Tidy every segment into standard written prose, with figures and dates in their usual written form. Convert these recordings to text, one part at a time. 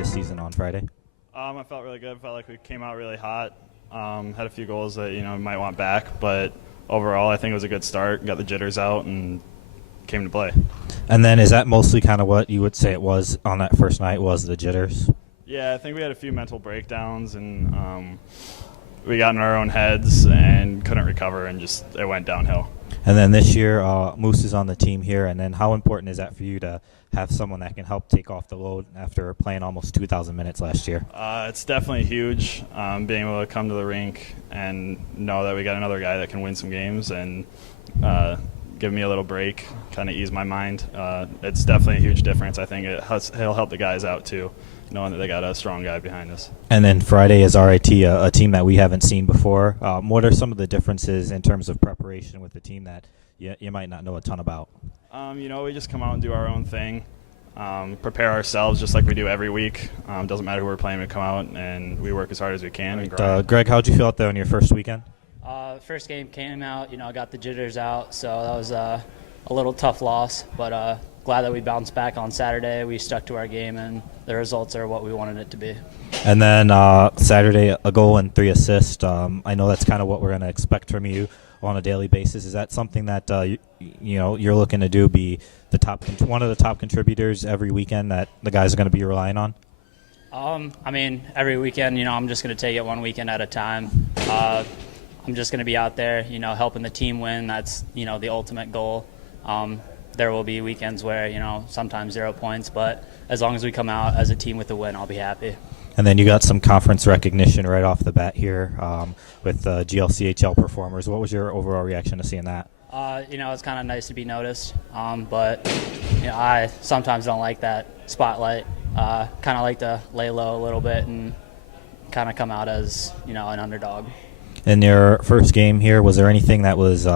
this season on Friday? I felt really good. Felt like we came out really hot. Had a few goals that we might want back, but overall I think it was a good start. Got the jitters out and came to play. And then is that mostly kind of what you would say it was on that first night, was the jitters? Yeah, I think we had a few mental breakdowns and we got in our own heads and couldn't recover, and just it went downhill. And then this year, Moose is on the team here, and then how important is that for you to have someone that can help take off the load after playing almost 2,000 minutes last year? It's definitely huge, being able to come to the rink and know that we got another guy that can win some games and give me a little break, kind of ease my mind. It's definitely a huge difference. I think it'll help the guys out too, knowing that they got a strong guy behind us. And then Friday is RIT, a team that we haven't seen before. What are some of the differences in terms of preparation with the team that you might not know a ton about? We just come out and do our own thing, prepare ourselves just like we do every week. Doesn't matter who we're playing, we come out and we work as hard as we can. Right. Greg, how'd you feel out there on your first weekend? First game came out, I got the jitters out, so that was a little tough loss, but glad that we bounced back on Saturday. We stuck to our game, and the results are what we wanted it to be. And then Saturday, a goal and 3 assists. I know that's kind of what we're going to expect from you on a daily basis. Is that something that you're looking to do? Be one of the top contributors every weekend that the guys are going to be relying on? Every weekend, I'm just going to take it one weekend at a time. I'm just going to be out there, helping the team win. That's the ultimate goal. There will be weekends where, sometimes 0 points, but as long as we come out as a team with a win, I'll be happy. And then you got some conference recognition right off the bat here with GLCHL performers. What was your overall reaction to seeing that? It's kind of nice to be noticed, but I sometimes don't like that spotlight. Kind of like to lay low a little bit and kind of come out as, an underdog. In your first game here, was there anything that was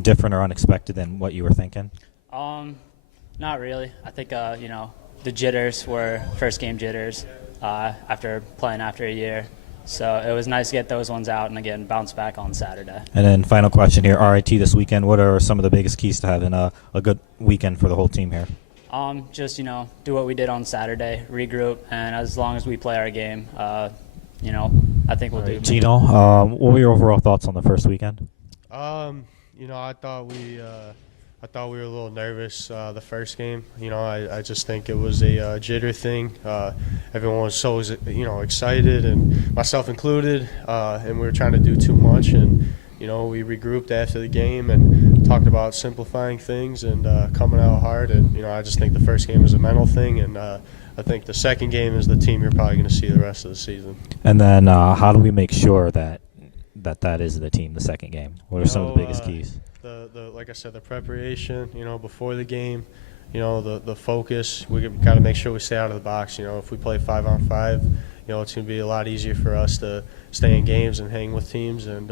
different or unexpected than what you were thinking? Not really. I think, the jitters were first game jitters after playing after a year. So it was nice to get those ones out and, again, bounce back on Saturday. And then final question here, RIT this weekend, what are some of the biggest keys to having a good weekend for the whole team here? Just, do what we did on Saturday, regroup, and as long as we play our game, I think we'll do. Gino, what were your overall thoughts on the first weekend? I thought we were a little nervous the first game. I just think it was a jitter thing. Everyone was so excited, and myself included, and we were trying to do too much. And we regrouped after the game and talked about simplifying things and coming out hard. And I just think the first game was a mental thing, and I think the second game is the team you're probably going to see the rest of the season. And then how do we make sure that is the team the second game? What are some of the biggest keys? Like I said, the preparation, before the game, the focus. We got to make sure we stay out of the box. If we play 5-on-5, it's going to be a lot easier for us to stay in games and hang with teams, and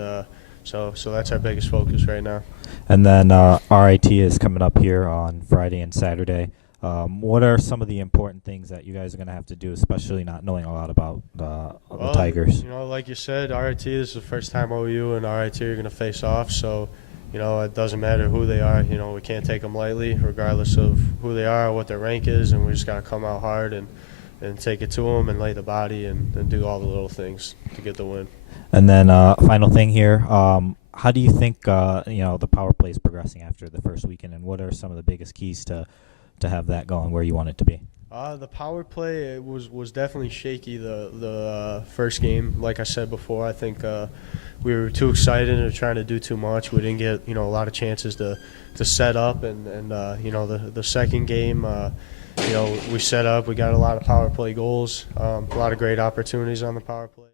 so that's our biggest focus right now. And then RIT is coming up here on Friday and Saturday. What are some of the important things that you guys are going to have to do, especially not knowing a lot about the Tigers? Like you said, RIT is the first time OU and RIT are going to face off, so it doesn't matter who they are. We can't take them lightly, regardless of who they are or what their rank is, and we just got to come out hard and take it to them and lay the body and do all the little things to get the win. And then final thing here, how do you think the power play is progressing after the first weekend, and what are some of the biggest keys to have that going where you want it to be? The power play was definitely shaky the first game. Like I said before, I think we were too excited and trying to do too much. We didn't get a lot of chances to set up, and the second game we set up. We got a lot of power play goals, a lot of great opportunities on the power play.